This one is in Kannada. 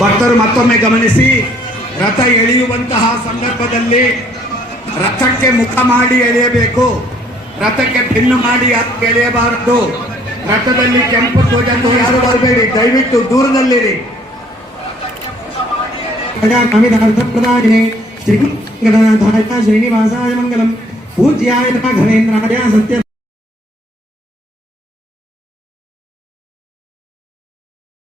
ಭಕ್ತರು ಮತ್ತೊಮ್ಮೆ ಗಮನಿಸಿ, ರಥ ಎಳೆಯುವಂತಹ ಸಂದರ್ಭದಲ್ಲಿ ರಥಕ್ಕೆ ಮುಖ ಮಾಡಿ ಎಳೆಯಬೇಕು. ರಥಕ್ಕೆ ಭಿನ್ನು ಮಾಡಿ ಅದಕ್ಕೆ ಎಳೆಯಬಾರದು? ರಥದಲ್ಲಿ ಕೆಂಪು ಧ್ವಜ ಯಾರು ಬರಬೇಡಿ ದಯವಿಟ್ಟು ದೂರದಲ್ಲಿರಿ. प्रदायिने ಶ್ರೀ ಶ್ರೀನಿವಾಸಾಯ ಮಂಗಲಂ, ಪೂಜ್ಯಾಯ राघवेन्द्राय ಸತ್ಯ